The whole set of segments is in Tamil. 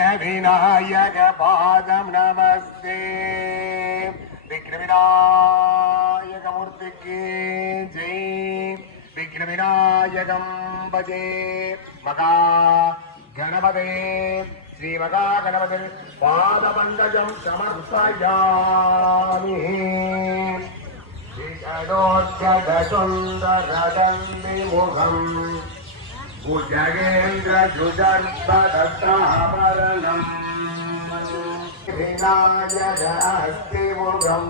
विनायक पादम नमस्ते विघ्न विनायक मूर्ति की जय विघ्न विनायकं भजे मगा गणपते श्री मगा गणपति पाद पंकजं समर्पयामि विषणोद्गतसुन्दरदन्तिमुखम् भुजगेन्द्र जुजर्पदत्ताभरणम् विनायकस्ति मुखम्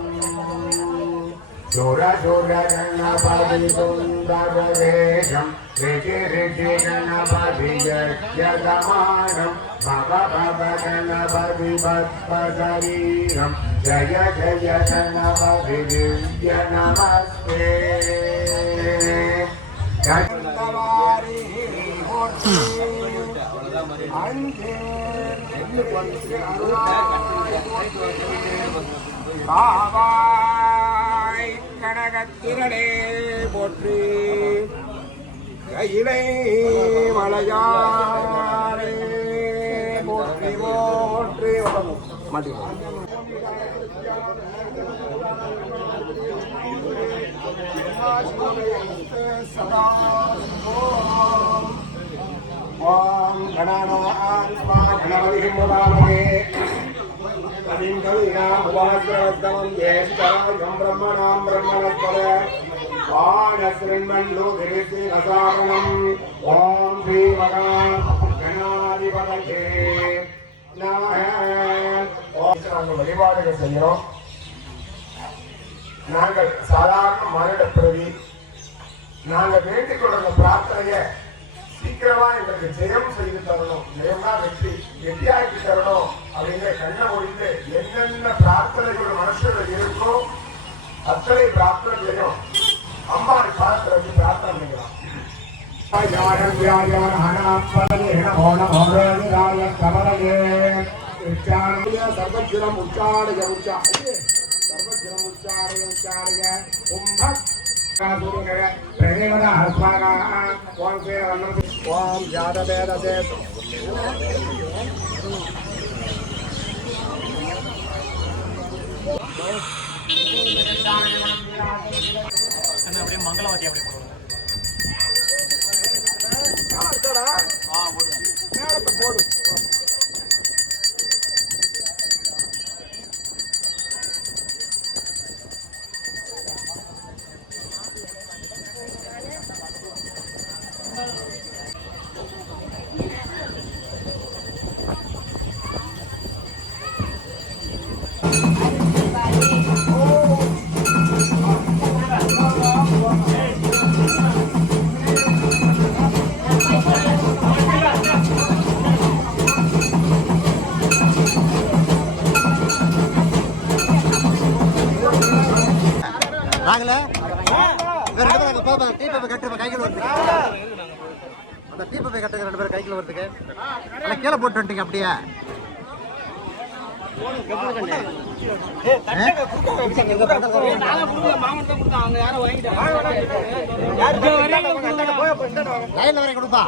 सुरसुरगणपति सुन्दरवेषम् ऋषि ऋषि गणपति यज्ञसमानम् भव भव गणपति पद्मशरीरम् जय जय गणपति दिव्य नमस्ते பாவாய் கனகத்திரளே போற்றி கையிலை மலையாளே போற்றி போற்றி மாட்டி ஓம் கணானாம் கணபதிம் வதாமஹே கவிம் கவினாம் உபாஸ்ரவஸ்தமம் ஜேஷ்டராஜம் பிரம்மணாம் பிரம்மணஸ்பத வாணஸ்ருண்மண்டோ தேசி ரசாரணம் ஓம் ஸ்ரீ மகா கணாதிபதயே நமஹ. நாங்கள் வழிபாடுகள் செய்கிறோம். நாங்கள் சாதாரண மனித பிரதி நாங்கள் வேண்டிக் கொள்ற பிரார்த்தனையை சீக்கிரமா எங்களுக்கு ஜெயம் செய்து தரணும், ஜெயம்னா வெற்றி, வெற்றியாக்கி தரணும் அப்படின்னு கண்ணை முடிந்து என்னென்ன பிரார்த்தனைகள் மனசுல இருக்கோ அத்தனை பிரார்த்தனைகளையும் அம்பாடி பாதத்துல வச்சு பிரார்த்தனை பண்ணிக்கலாம். சர்வஜனம் உச்சாடைய உச்சாரிய சர்வஜனம் உச்சாரிய உச்சாரிய ஓம் யாதவேதே அப்படியே மங்களவாதி அப்படியே போடு. கைக்குள்ள வரதுக்கு கீழே போட்டு வந்துட்டீங்க அப்படியே. லைன்ல வரை கொடுப்பா.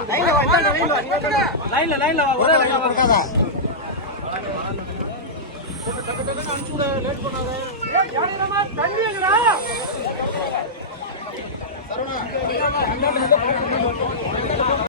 கொடுக்காத